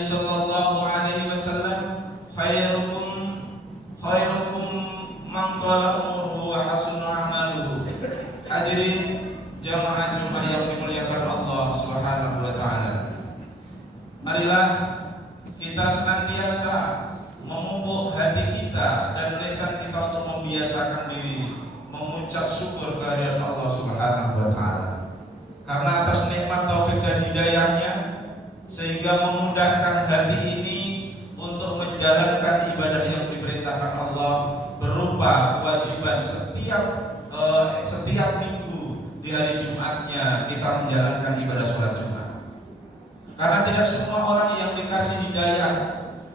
Sallallahu alaihi wasallam, khairukum man tala umruhu wa hasuna amaluhu. Hadirin jamaah Jumat yang dimuliakan Allah Subhanahu wa taala. Marilah kita senantiasa memupuk hati kita dan lisan kita untuk membiasakan diri mengucap syukur kehadirat Allah Subhanahu wa taala. Karena atas nikmat taufik dan hidayahnya sehingga memudahkan hati ini untuk menjalankan ibadah yang diperintahkan Allah berupa kewajiban setiap minggu di hari Jumatnya kita menjalankan ibadah sholat Jumat. Karena tidak semua orang yang dikasih hidayah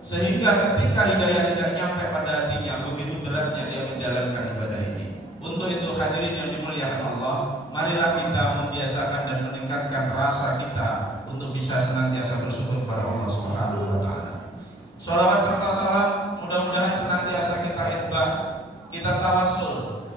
sehingga ketika hidayah tidak nyampe pada hatinya begitu beratnya dia menjalankan ibadah ini. Untuk itu hadirin yang dimuliakan Allah, marilah kita membiasakan dan meningkatkan rasa kita untuk bisa senantiasa bersyukur kepada Allah Subhanahu wa taala. Shalawat serta salam mudah-mudahan senantiasa kita itbah, kita tawasul,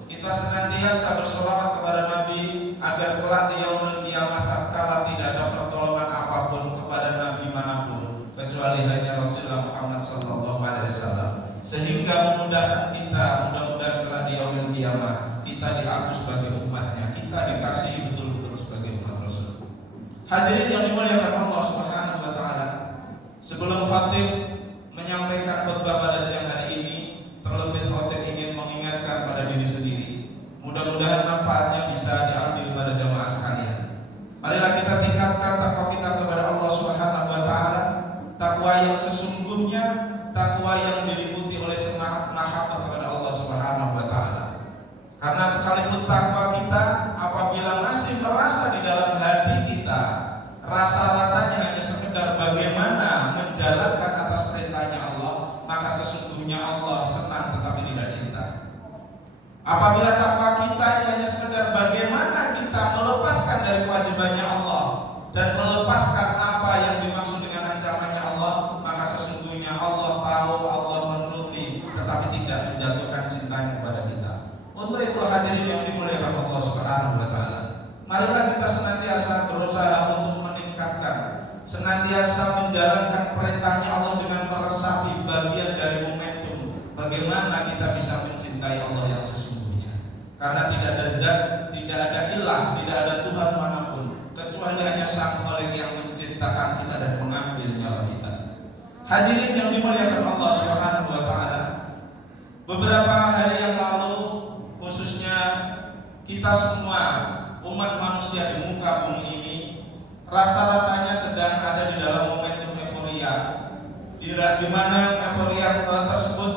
kita senantiasa bersolawat kepada Nabi agar kelak di yaumul kiamat tatkala tidak ada pertolongan apapun kepada nabi manapun kecuali hanya Rasulullah Muhammad sallallahu alaihi wasallam, sehingga memudahkan kita mudah-mudahan kelak di yaumul kiamat kita diaku sebagai umatnya, kita dikasihi betul-betul sebagai umat Rasul. Hadirin yang dimuliakan Allah Subhanahu wa taala, sebelum khatib menyampaikan khutbah pada siang hari ini, terlebih khatib ingin mengingatkan pada diri sendiri. Mudah-mudahan manfaatnya bisa diambil pada jamaah sekalian. Marilah kita tingkatkan takwa kita kepada Allah Subhanahu wa taala, takwa yang sesungguhnya, takwa yang diliputi oleh semangat mahabbah kepada Allah Subhanahu wa taala. Karena sekalipun takwa kita apabila masih merasa di dalam hati kita rasa-rasanya hanya sekedar bagaimana menjalankan atas perintahnya Allah, maka sesungguhnya Allah senang tetapi tidak cinta. Apabila takwa kita hanya sekedar bagaimana kita melepaskan dari kewajibannya Allah dan melepaskan apa yang dimaksud dengan ancamannya Allah, maka sesungguhnya Allah tahu, Allah menuruti tetapi tidak menjatuhkan cintanya kepada kita. Untuk itu hadirin yang dimuliakan Allah Subhanahu wa taala, marilah kita senantiasa berusaha untuk meningkatkan, senantiasa menjalankan perintahnya Allah dengan meresapi bagian dari momentum bagaimana kita bisa mencintai Allah yang sesungguhnya. Karena tidak ada zat, tidak ada ilah, tidak ada Tuhan manapun kecuali hanya Sang Khalik yang menciptakan kita dan mengambil nyawa kita. Hadirin yang dimuliakan Allah Subhanahu wa taala, beberapa hari yang lalu khususnya kita semua umat manusia di muka bumi ini rasa-rasanya sedang ada di dalam momentum euforia, di mana euforia tersebut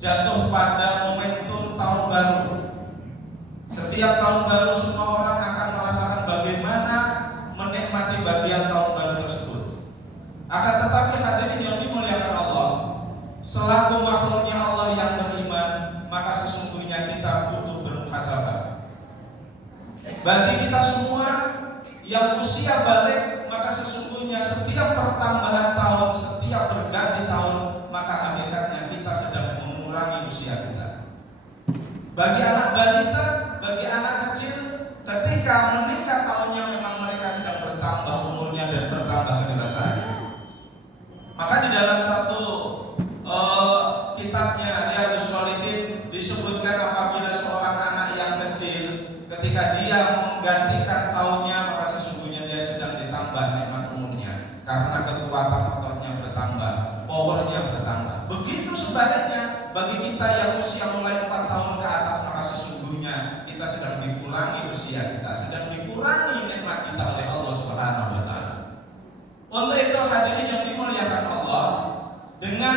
jatuh pada momentum tahun baru. Setiap tahun baru semua orang akan merasakan bagaimana menikmati bagian tahun baru tersebut. Akan tetapi hadirin yang dimuliakan Allah, selaku makhluknya Allah yang beriman, maka sesungguhnya kita butuh bermuhasabah. Bagi kita semua yang usia balik, maka sesungguhnya setiap pertambahan tahun, setiap berganti tahun, maka hakikatnya kita sedang mengurangi usia kita. Bagi anak balita, bagi anak kecil, ketika meningkat tahunnya memang mereka sedang bertambah umurnya dan bertambah kedewasaannya. Maka di dalam satu kitabnya Riyadhus Shalihin disebutkan apabila seorang anak yang kecil ketika dia menggantikan tahunnya, maka sesungguhnya dia sedang ditambah nikmat umurnya karena kekuatan ototnya bertambah, powernya bertambah. Begitu sebaliknya bagi kita yang usia mulai 4 tahun ke atas, maka sesungguhnya kita sedang dikurangi usia kita, sedang dikurangi nikmat kita oleh Allah Subhanahu wa taala. Untuk itu hadirin yang dimuliakan Allah, dengan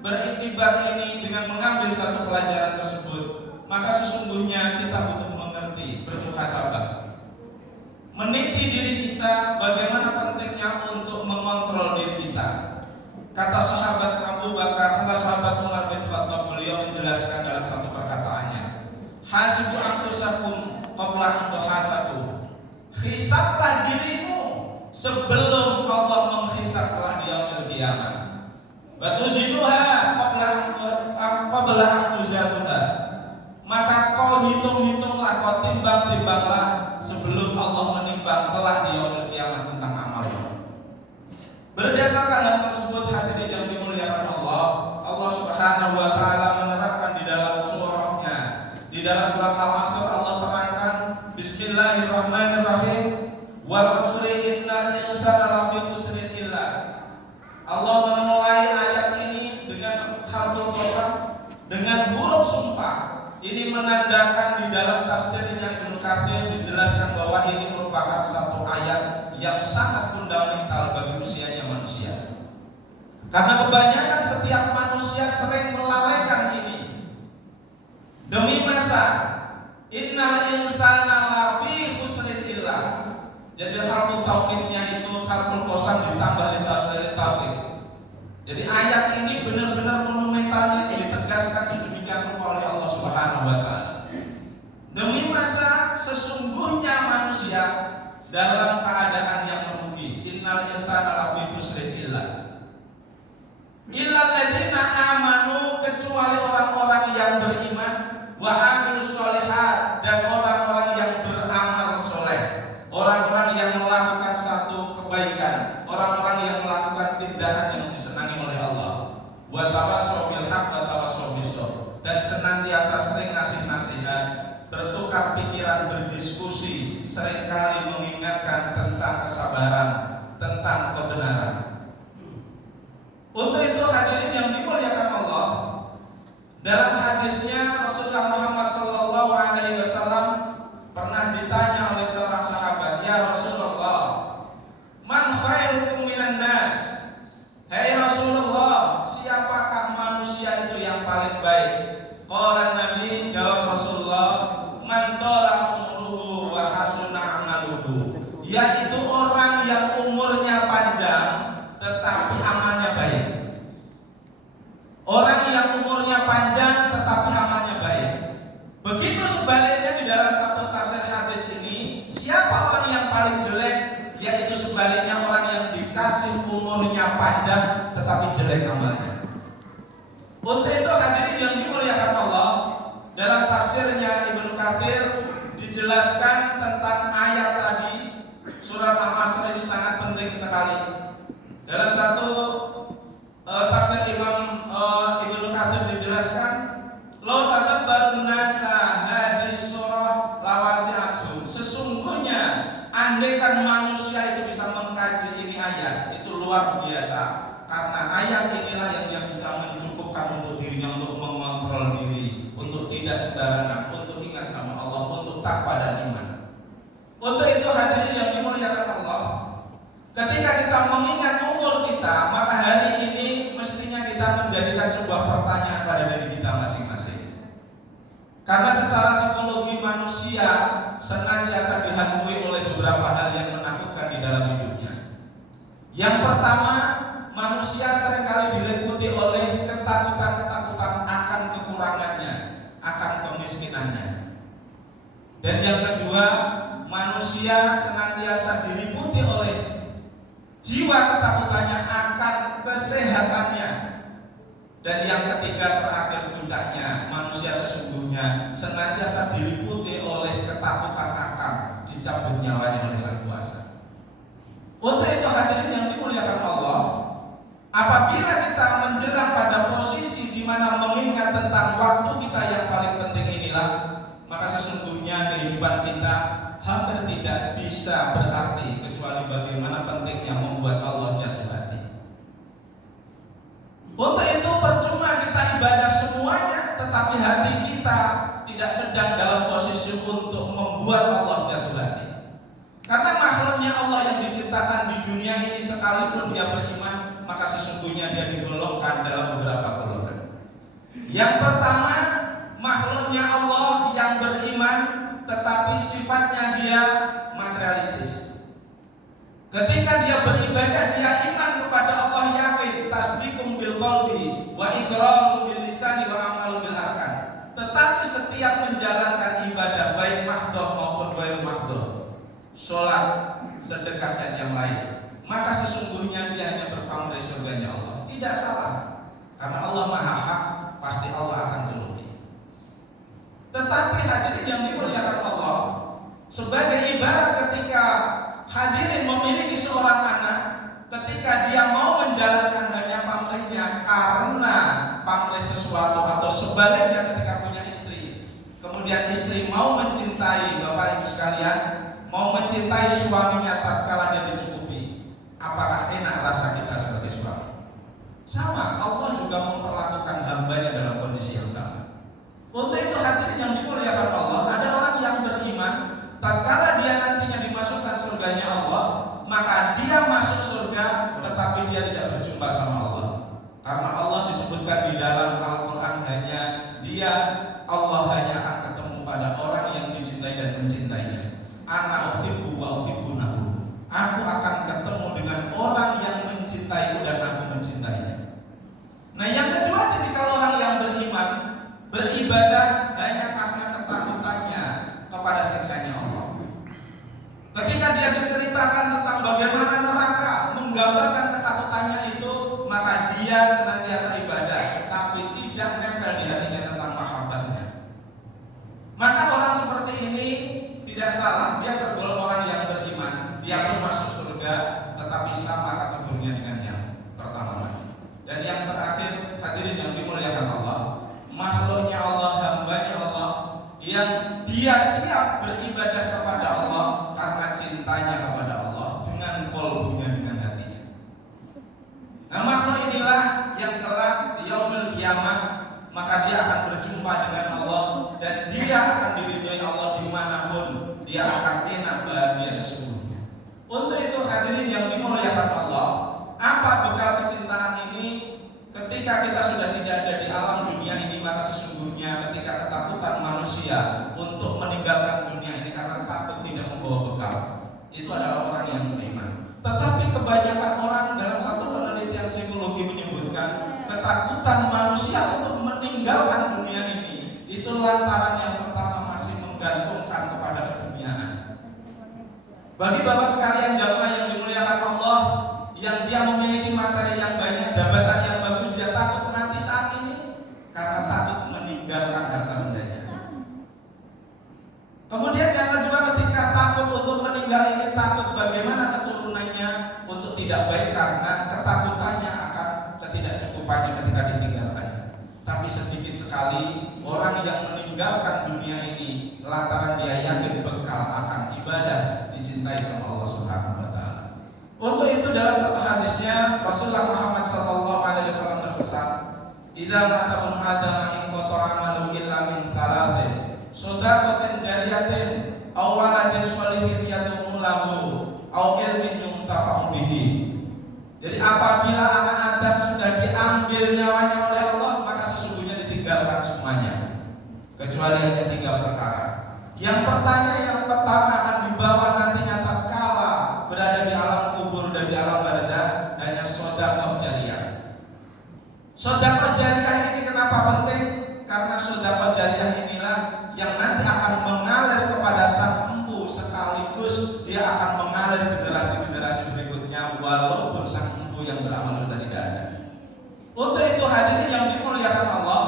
beriktibar ini, dengan mengambil satu pelajaran tersebut, maka sesungguhnya kita butuh mengerti, bermuhasabah, meniti diri kita, bagaimana pentingnya untuk mengontrol diri kita. Kata sahabat Abu Bakar, kata sahabat Umar bin Khattab, beliau menjelaskan dalam satu perkataannya, hasibu anfusakum qabla an tuhasabu. Hisablah dirimu sebelum Allah menghisab kelak di yaumil qiyamah. Wa tuzinuha qabla an tuzanuha. Maka kau hitung-hitunglah, kau timbang-timbanglah sebelum Allah menimbang kelak di yaumil qiyamah tentang amalmu. Berdasarkan Allah memulai ayat ini dengan harful qasam, dengan huruf sumpah. Ini menandakan di dalam tafsirnya Ibnu Katsir dijelaskan bahwa ini merupakan satu ayat yang sangat fundamental bagi usianya manusia. Karena kebanyakan setiap manusia sering melalaikan ini. Demi masa, innal insana lafi khusrin illah. Jadi harful taukidnya itu harful qasam ditambah dari taukid. Jadi ayat ini benar-benar monumentalnya ditegaskan sedemikian rupa oleh Allah Subhanahu wa taala. Demi masa sesungguhnya manusia dalam keadaan yang merugi. Innal insana lafi khusrin illah. Illal ladzina amanu, kecuali orang-orang yang beriman, wa amilus sholihat, dan orang-orang yang beramal soleh, orang-orang yang melakukan satu kebaikan, orang-orang yang melakukan tindakan yang disenangi oleh Allah, wa tawassaw bil haqq wa tawassaw bis sabr, dan senantiasa sering ngasih nasihat, bertukar pikiran, berdiskusi, seringkali mengingatkan tentang kesabaran, tentang kebenaran. Untuk itu hadirin yang dimuliakan Allah, dalam hadisnya Rasulullah Muhammad SAW pernah ditanya oleh seorang sahabat, ya Rasulullah, man khairukum minan nas? Hai Rasulullah, siapakah manusia itu yang paling baik? Qala Nabi, jawab Rasulullah, man tala umruhu wa hasuna amaluhu, yaitu orang yang umurnya panjang tetapi amalnya baik. Orang yang umurnya panjang tetapi amalnya baik. Begitu sebaliknya di dalam satu tafsir hadis ini, siapa orang yang paling jelek? Yaitu sebaliknya orang yang dikasih umurnya panjang tetapi jelek amalnya. Untuk itu hadirin yang dimuliakan Allah, dalam tafsirnya Ibnu Katsir dijelaskan tentang ayat tadi, surat Al-Asr ini sangat penting sekali. Dalam satu tafsir Imam Ibnu Katsir dijelaskan, lo tadabbarun nasa hadis surah lawasi'atsu, sesungguhnya andaikan manusia itu bisa mengkaji ini ayat, itu luar biasa, karena ayat inilah yang bisa mencukupkan untuk dirinya, untuk mengontrol diri, untuk tidak sembarangan, untuk ingat sama Allah, untuk takwa dan iman. Untuk itu hadirin yang dimuliakan Allah, ketika kita mengingat umur kita, maka hari ini mestinya kita menjadikan sebuah pertanyaan pada diri kita masing-masing. Karena secara psikologi manusia senantiasa dihantui oleh beberapa hal yang menakutkan di dalam hidupnya. Yang pertama, manusia seringkali diliputi oleh ketakutan-ketakutan akan kekurangannya, akan kemiskinannya. Dan yang kedua, manusia senantiasa diliputi oleh jiwa ketakutannya akan kesehatannya. Dan yang ketiga terakhir puncaknya, manusia sesungguhnya senantiasa diliputi oleh ketakutan akan dicabut nyawanya oleh Sang Kuasa. Untuk itu hadirin yang dimuliakan Allah, apabila kita menjelang pada posisi di mana mengingat tentang waktu kita yang paling penting inilah, maka sesungguhnya kehidupan kita hampir tidak bisa berarti kecuali bagaimana pentingnya membuat Allah jatuh hati. Untuk itu percuma kita ibadah semuanya, tetapi hati kita tidak sedang dalam posisi untuk membuat Allah jatuh hati. Karena makhluknya Allah yang diciptakan di dunia ini, sekalipun dia beriman, maka sesungguhnya dia digolongkan dalam beberapa golongan. Yang pertama, makhluknya Allah yang beriman, tetapi sifatnya dia materialistis. Ketika dia beribadah, dia iman kepada Allah, yakin, tasdiqum bil qalbi wa iqrarun bil lisani wa amalun bil arkan. Tetapi setiap menjalankan ibadah, baik mahdhah maupun ghair mahdhah, salat, sedekah dan yang lain, maka sesungguhnya dia hanya berpamrih surganya Allah. Tidak salah, karena Allah Maha Hak, pasti Allah akan turuti. Tetapi hadirin yang dimuliakan Allah, sebagai ibarat ketika hadirin memiliki seorang anak, ketika dia mau menjalankan hanya pamrihnya karena pamrih sesuatu, atau sebaliknya ketika punya istri, kemudian istri mau mencintai, Bapak Ibu sekalian, mau mencintai suaminya tatkala dia dicukupi, apakah enak rasa kita sebagai suami? berjumpa sama Allah. Karena Allah disebutkan di dalam Al-Quran Allah hanya akan ketemu pada orang yang dicintai dan mencintainya. Ana uhibbu wa uhibbunahu. Aku akan ketemu dengan orang yang mencintaiku dan aku mencintainya. Nah, yang kedua, tipikal orang yang beriman beribadah hanya karena ketakutannya kepada siksanya Allah. Ketika dia diceritakan tentang bagaimana neraka, menggambarkan ketakutannya itu, maka dia senantiasa ibadah, tapi tidak nempel di hatinya tentang mahabbatnya. Maka orang seperti ini tidak salah, dia tergolong orang yang beriman, dia pun masuk surga, tetapi sama kategorinya dengan yang pertama tadi. Dan yang terakhir, hadirin yang dimuliakan Allah, makhluknya Allah, hambanya Allah, yang dia siap beribadah kepada Allah karena cintanya kepada Allah, dengan kolbunya, dengan hatinya. Nah, makhluk inilah yang kelak di yaumil kiamah, maka dia akan berjumpa dengan Allah dan dia akan diridhoi Allah dimanapun, dia akan enak bahagia sesungguhnya. Untuk itu hadirin yang dimuliakan Allah, apa bekal kecintaan ini? Ketika kita sudah tidak ada di alam dunia ini, maka sesungguhnya ketika ketakutan manusia untuk meninggalkan dunia ini karena takut tidak membawa bekal, itu adalah orang yang beriman. Tetapi kebanyakan orang, dalam satu penelitian psikologi menyebutkan, ketakutan manusia untuk meninggalkan dunia ini itu lantaran yang pertama masih menggantungkan kepada keduniaan. Bagi bapak sekalian jamaah yang dimuliakan Allah, yang dia memiliki materi yang banyak, jabatan yang bagus, dia takut mati saat ini karena takut meninggalkan harta bendanya. Kemudian yang kedua, ketika takut untuk meninggal ini, takut bagaimana keturunannya untuk tidak baik karena ketakutannya akan ketidakcukupannya ketika ditinggalkannya. Tapi sedikit sekali orang yang meninggalkan dunia ini lantaran dia yakin bekal akan ibadah dicintai sama Allah Subhanahu wa taala. Untuk itu dalam satu hadisnya Rasulullah Muhammad SAW berpesan, "Idza mata ibnu Adam in qata amalu illa min thalathin, shadaqatin jariyatin, aw waladin shalihin yad'u lahu, aw ilmin yuntafa'u bihi." Jadi apabila anak Adam sudah diambil nyawanya oleh Allah, maka sesungguhnya ditinggalkan semuanya, kecuali hanya 3 perkara. Yang pertama akan dibawa nantinya tatkala berada di alam kubur dan di alam barzah, hanya sedekah jariyah. Sedekah jariyah ini kenapa penting? Karena sedekah jariyah inilah yang nanti akan mengalir kepada sang empu, sekaligus dia akan mengalir generasi-generasi berikutnya walaupun sang empu yang beramal sudah tidak ada. Untuk itu hadirin yang dimuliakan Allah,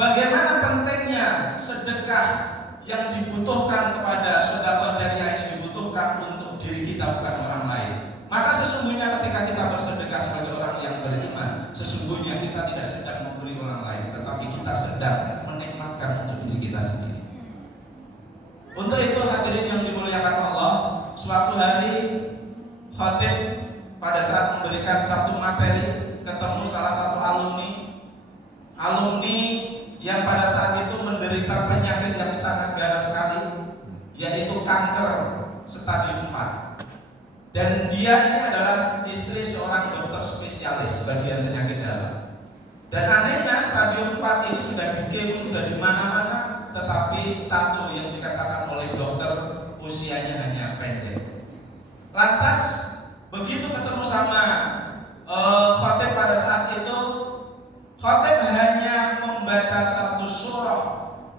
bagaimana pentingnya sedekah yang dibutuhkan kepada sedekah jariyah ini dibutuhkan untuk diri kita, bukan orang lain. Maka sesungguhnya ketika kita bersedekah sebagai orang yang beriman, sesungguhnya kita tidak sedang memberi orang lain, tetapi kita sedang menikmatkan untuk diri kita sendiri. Untuk itu hadirin yang dimuliakan Allah, suatu hari khatib pada saat memberikan satu materi ketemu salah satu alumni yang pada saat itu menderita penyakit yang sangat ganas sekali, yaitu kanker stadium 4. Dan dia ini adalah istri seorang dokter spesialis bagian penyakit dalam. Dan anehnya stadium 4 ini sudah di-game, sudah di mana-mana, tetapi satu yang dikatakan oleh dokter, usianya hanya pendek. Lantas begitu ketemu sama khatib pada saat itu, khatib hanya membaca satu surah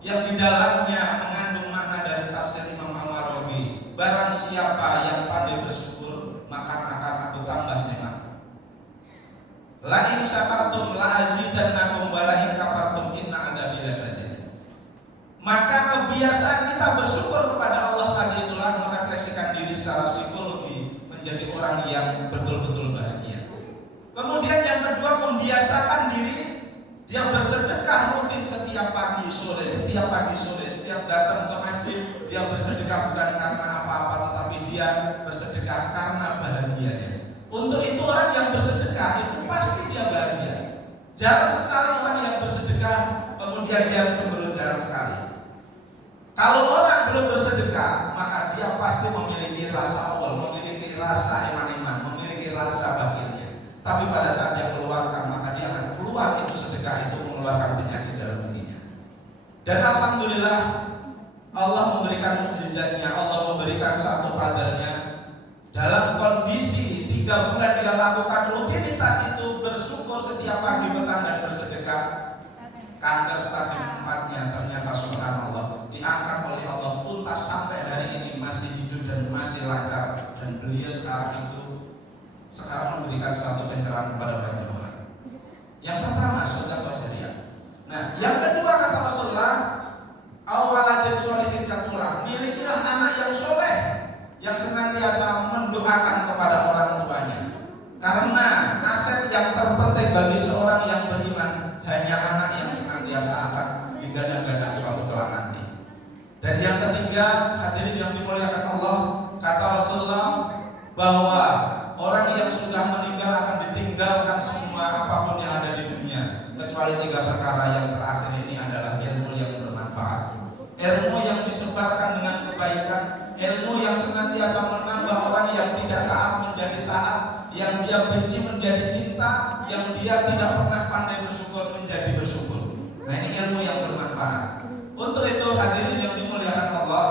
yang di dalamnya mengandung makna dari tafsir Imam Al-Marawi. Barang siapa yang pandai bersyukur, maka akan aku tambah nikmat. La in syakartum la azidannakum wa la in kafartum inna adzabi lasyadid. Maka kebiasaan kita bersyukur kepada Allah tadi itulah merefleksikan diri secara psikologi menjadi orang yang betul-betul bahagia. Kemudian yang kedua, membiasakan diri dia bersedekah rutin setiap pagi sore, setiap datang ke masjid dia bersedekah bukan karena apa-apa, tetapi dia bersedekah karena bahagianya. Untuk itu orang yang bersedekah itu pasti dia bahagia. Jarang sekali orang yang bersedekah kemudian dia cemberut, jarang sekali. Kalau orang belum bersedekah, maka dia pasti memiliki rasa awal, memiliki rasa iman-iman, memiliki rasa bahagia. Tapi pada saat dia keluarkan, maka dia akan keluar itu sedekah itu mengeluarkan penyakit dalam dirinya. Dan alhamdulillah Allah memberikan mukjizatnya, Allah memberikan satu kadarnya. Dalam kondisi 3 bulan dia lakukan rutinitas itu, bersyukur setiap pagi, petang dan bersedekah, kanker stadium 4-nya ternyata subhanallah diangkat oleh Allah tuntas sampai hari ini masih hidup dan masih lancar. Dan beliau sekarang memberikan satu pencerahan kepada banyak orang. Yang pertama sedekah jariyah. Nah, yang kedua kata Rasulullah, awaladin sholihin katsura, milikilah anak yang soleh yang senantiasa mendoakan kepada orang tuanya. Karena aset yang terpenting bagi seorang yang beriman hanya anak yang senantiasa akan digadang-gadang suatu kelak nanti. Dan yang ketiga, hadirin yang dimuliakan Allah, kata Rasulullah bahwa orang yang sudah meninggal akan ditinggalkan semua apapun yang ada di dunia kecuali 3 perkara. Yang terakhir ini adalah ilmu yang bermanfaat, ilmu yang disebarkan dengan kebaikan, ilmu yang senantiasa menambah orang yang tidak taat menjadi taat, yang dia benci menjadi cinta, yang dia tidak pernah pandai bersyukur menjadi bersyukur. Nah, ini ilmu yang bermanfaat. Untuk itu hadirin yang dimuliakan Allah,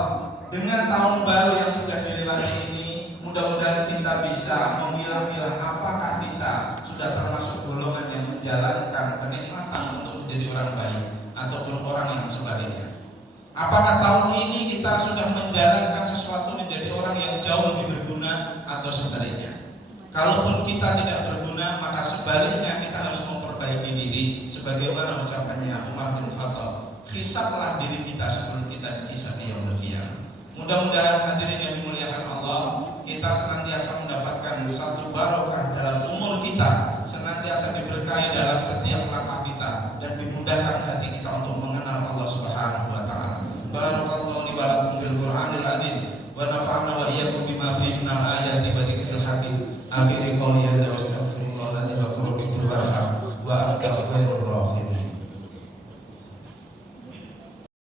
dengan tahun baru yang sudah dilewati ini, mudah-mudahan kita bisa memilah-milah apakah kita sudah termasuk golongan yang menjalankan kenikmatan untuk menjadi orang baik ataupun orang yang sebaliknya. Apakah tahun ini kita sudah menjalankan sesuatu menjadi orang yang jauh lebih berguna atau sebaliknya? Kalaupun kita tidak berguna, maka sebaliknya kita harus memperbaiki diri. Sebagaimana ucapannya Umar bin Khattab, hisablah diri kita sebelum kita dihisab di yaumul qiyamah. Mudah-mudahan hadirin yang dimuliakan Allah, kita senantiasa mendapatkan satu barokah dalam umur kita, senantiasa diberkahi dalam setiap langkah kita, dan dimudahkan hati kita untuk mengenal Allah Subhanahu wa taala. Barakallahu li wa lakum fil Qur'anil azim wa nafa'na wa iyyakum bima fihi minal ayati wa dzikril hakim. Amin.